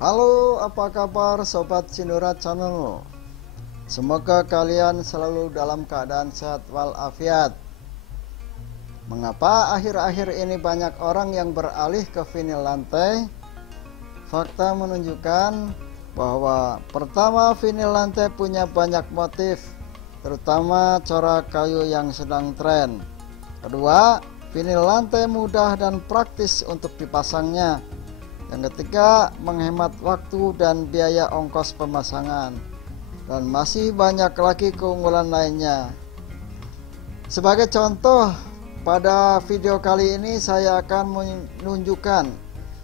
Halo, apa kabar Sobat Sinura Channel? Semoga kalian selalu dalam keadaan sehat walafiat. Mengapa akhir-akhir ini banyak orang yang beralih ke vinil lantai? Fakta menunjukkan bahwa pertama, vinil lantai punya banyak motif, terutama corak kayu yang sedang tren. Kedua, vinil lantai mudah dan praktis untuk dipasangnya. Yang ketiga, menghemat waktu dan biaya ongkos pemasangan. Dan masih banyak lagi keunggulan lainnya. Sebagai contoh, pada video kali ini saya akan menunjukkan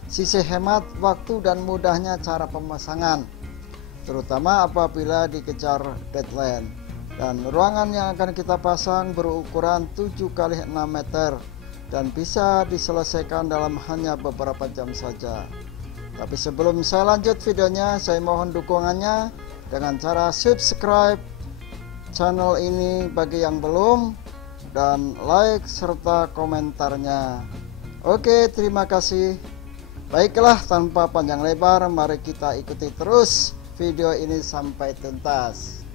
sisi hemat waktu dan mudahnya cara pemasangan, terutama apabila dikejar deadline. Dan ruangan yang akan kita pasang berukuran 7x6 meter dan bisa diselesaikan dalam hanya beberapa jam saja. Tapi sebelum saya lanjut videonya, saya mohon dukungannya dengan cara subscribe channel ini bagi yang belum, dan like serta komentarnya. Oke, terima kasih. Baiklah, tanpa panjang lebar, mari kita ikuti terus video ini sampai tuntas.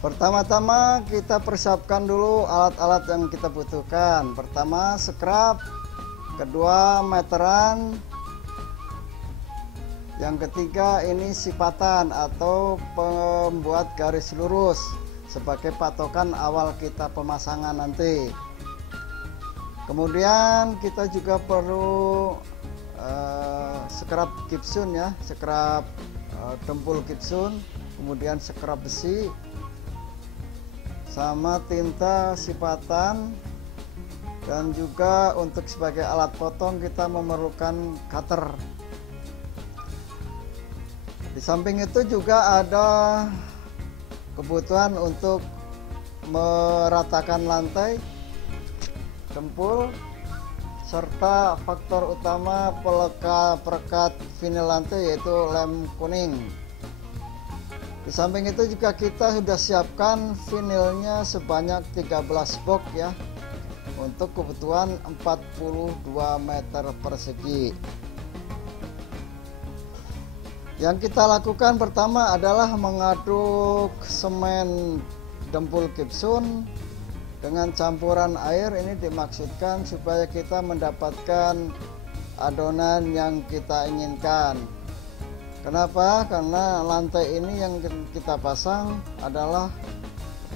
Pertama-tama kita persiapkan dulu alat-alat yang kita butuhkan. Pertama, scrap. Kedua, meteran. Yang ketiga, ini sipatan atau pembuat garis lurus sebagai patokan awal kita pemasangan nanti. Kemudian kita juga perlu scrap gypsum ya, scrap dempul gypsum, kemudian scrap besi, sama tinta sipatan, dan juga untuk sebagai alat potong kita memerlukan cutter. Di samping itu juga ada kebutuhan untuk meratakan lantai, dempul, serta faktor utama perekat vinil lantai yaitu lem kuning. Di samping itu juga kita sudah siapkan vinilnya sebanyak 13 box ya, untuk kebutuhan 42 meter persegi. Yang kita lakukan pertama adalah mengaduk semen dempul gypsum dengan campuran air. Ini dimaksudkan supaya kita mendapatkan adonan yang kita inginkan. Kenapa? Karena lantai ini yang kita pasang adalah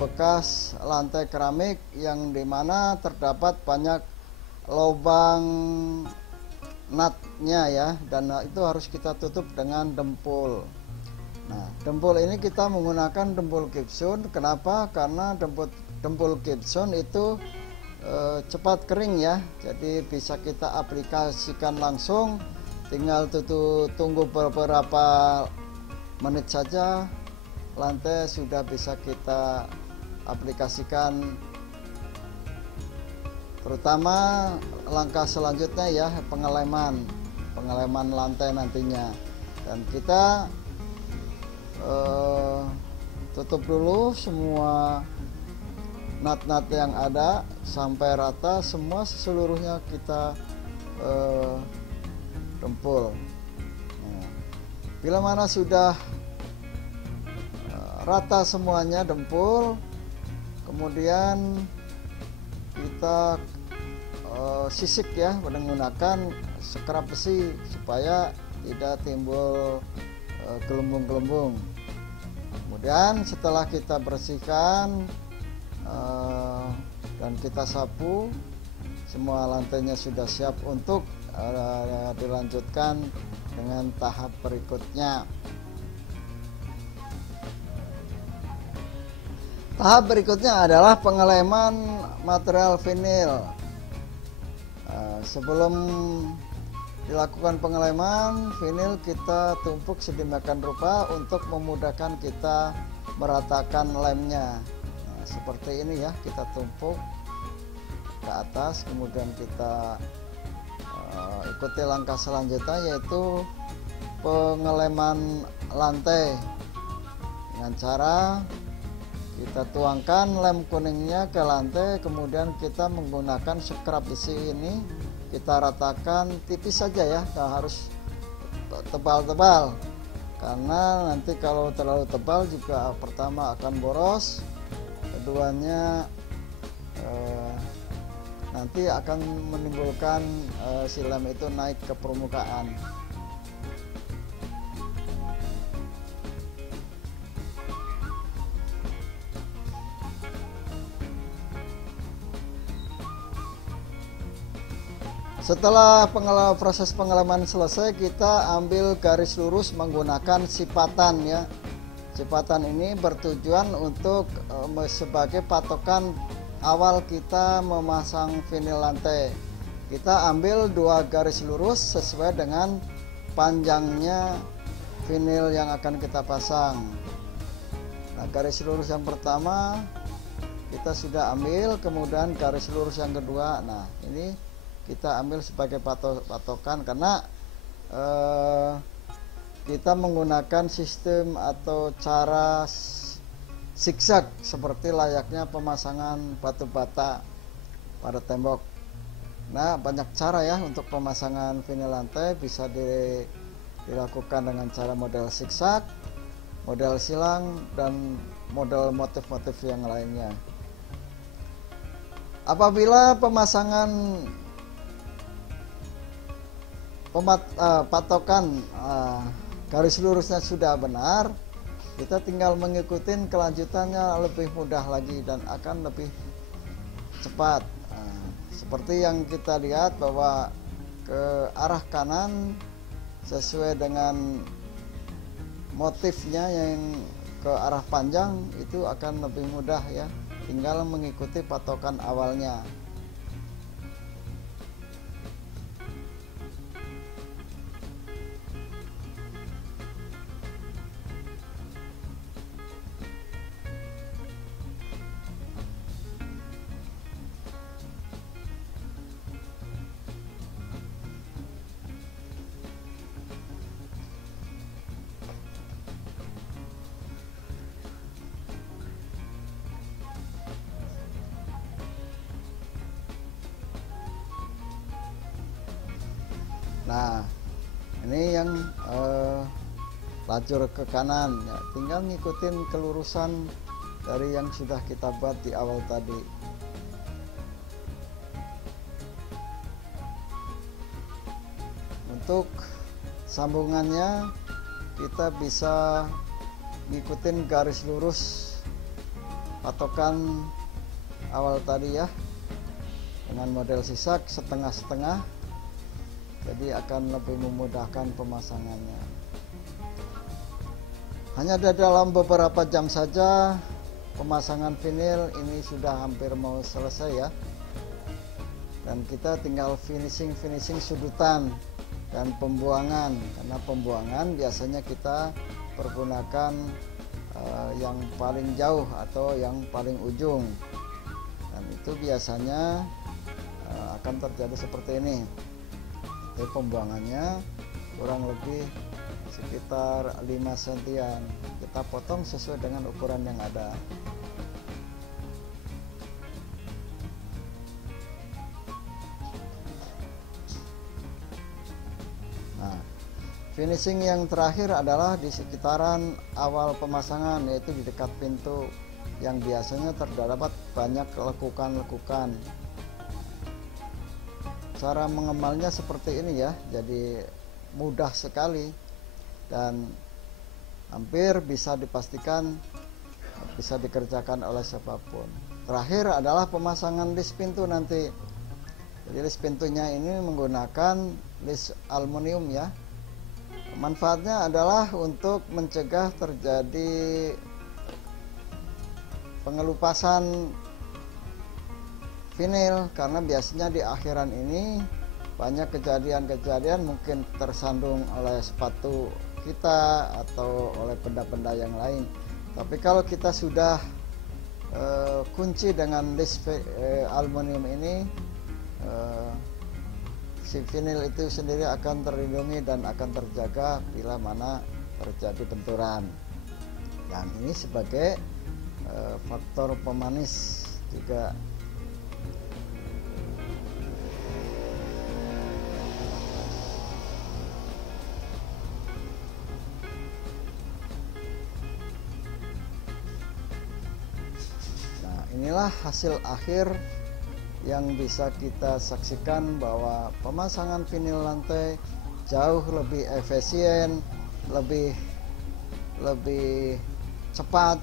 bekas lantai keramik yang dimana terdapat banyak lubang nutnya ya, dan itu harus kita tutup dengan dempul. Nah, dempul ini kita menggunakan dempul gypsum. Kenapa? Karena dempul gypsum itu cepat kering ya, jadi bisa kita aplikasikan langsung. Tinggal tunggu beberapa menit saja, lantai sudah bisa kita aplikasikan. Terutama langkah selanjutnya ya, pengeleman lantai nantinya. Dan kita tutup dulu semua nut-nut yang ada sampai rata, semua seluruhnya kita dempul. Nah, bila mana sudah rata semuanya dempul, kemudian kita sisik ya menggunakan scrap besi supaya tidak timbul gelembung-gelembung. Kemudian setelah kita bersihkan dan kita sapu, semua lantainya sudah siap untuk dilanjutkan dengan tahap berikutnya. Tahap berikutnya adalah pengeleman material vinil. Sebelum dilakukan pengeleman, vinil kita tumpuk sedemikian rupa untuk memudahkan kita meratakan lemnya. Nah, seperti ini ya, kita tumpuk ke atas, kemudian kita ikuti langkah selanjutnya yaitu pengeleman lantai dengan cara Kita tuangkan lem kuningnya ke lantai, kemudian kita menggunakan scrub besi ini kita ratakan tipis saja ya, nggak harus tebal-tebal, karena nanti kalau terlalu tebal juga pertama akan boros, keduanya nanti akan menimbulkan si lem itu naik ke permukaan. Setelah proses pengeleman selesai, kita ambil garis lurus menggunakan sipatan ya. Sipatan ini bertujuan untuk sebagai patokan awal kita memasang vinil lantai. Kita ambil 2 garis lurus sesuai dengan panjangnya vinil yang akan kita pasang. Nah, garis lurus yang pertama kita sudah ambil, kemudian garis lurus yang kedua, nah ini kita ambil sebagai patokan karena kita menggunakan sistem atau cara zigzag seperti layaknya pemasangan batu bata pada tembok. Nah, banyak cara ya untuk pemasangan vinil lantai, bisa dilakukan dengan cara model zigzag, model silang, dan model motif-motif yang lainnya. Apabila pemasangan patokan garis lurusnya sudah benar, kita tinggal mengikuti kelanjutannya lebih mudah lagi dan akan lebih cepat. Seperti yang kita lihat bahwa ke arah kanan sesuai dengan motifnya yang ke arah panjang itu akan lebih mudah ya, tinggal mengikuti patokan awalnya. Nah, ini yang lajur ke kanan ya, tinggal ngikutin kelurusan dari yang sudah kita buat di awal tadi. Untuk sambungannya kita bisa ngikutin garis lurus patokan awal tadi ya, dengan model zigzag setengah-setengah, jadi akan lebih memudahkan pemasangannya. Hanya dalam beberapa jam saja pemasangan vinil ini sudah hampir mau selesai ya, dan kita tinggal finishing sudutan dan pembuangan, karena pembuangan biasanya kita pergunakan yang paling jauh atau yang paling ujung, dan itu biasanya akan terjadi seperti ini. Jadi pembuangannya kurang lebih sekitar 5 sentian, kita potong sesuai dengan ukuran yang ada. Nah, finishing yang terakhir adalah di sekitaran awal pemasangan, yaitu di dekat pintu yang biasanya terdapat banyak lekukan-lekukan. Cara mengemalnya seperti ini ya, jadi mudah sekali dan hampir bisa dipastikan bisa dikerjakan oleh siapapun. Terakhir adalah pemasangan list pintu nanti. Jadi list pintunya ini menggunakan list aluminium ya. Manfaatnya adalah untuk mencegah terjadi pengelupasan vinil, karena biasanya di akhiran ini banyak kejadian-kejadian mungkin tersandung oleh sepatu kita atau oleh benda-benda yang lain. Tapi kalau kita sudah kunci dengan list aluminium ini, si vinil itu sendiri akan terlindungi dan akan terjaga bila mana terjadi benturan. Yang ini sebagai faktor pemanis juga. Nah, inilah hasil akhir yang bisa kita saksikan, bahwa pemasangan vinil lantai jauh lebih efisien, lebih cepat,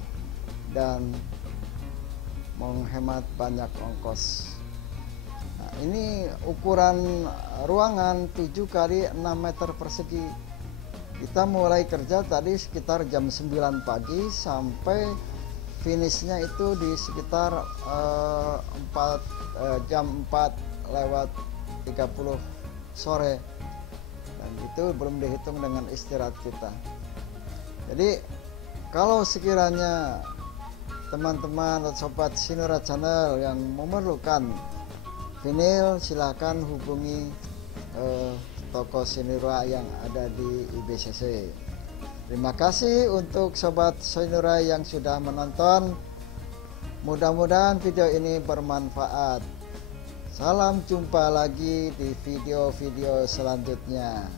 dan menghemat banyak ongkos. Nah, ini ukuran ruangan 7 kali 6 meter persegi. Kita mulai kerja tadi sekitar jam 9 pagi sampai finishnya itu di sekitar jam 4:30 sore, dan itu belum dihitung dengan istirahat kita. Jadi kalau sekiranya teman-teman atau sobat Sinura Channel yang memerlukan vinil, silahkan hubungi toko Sinura yang ada di IBCC. Terima kasih untuk sobat Sinura yang sudah menonton. Mudah-mudahan video ini bermanfaat. Salam jumpa lagi di video-video selanjutnya.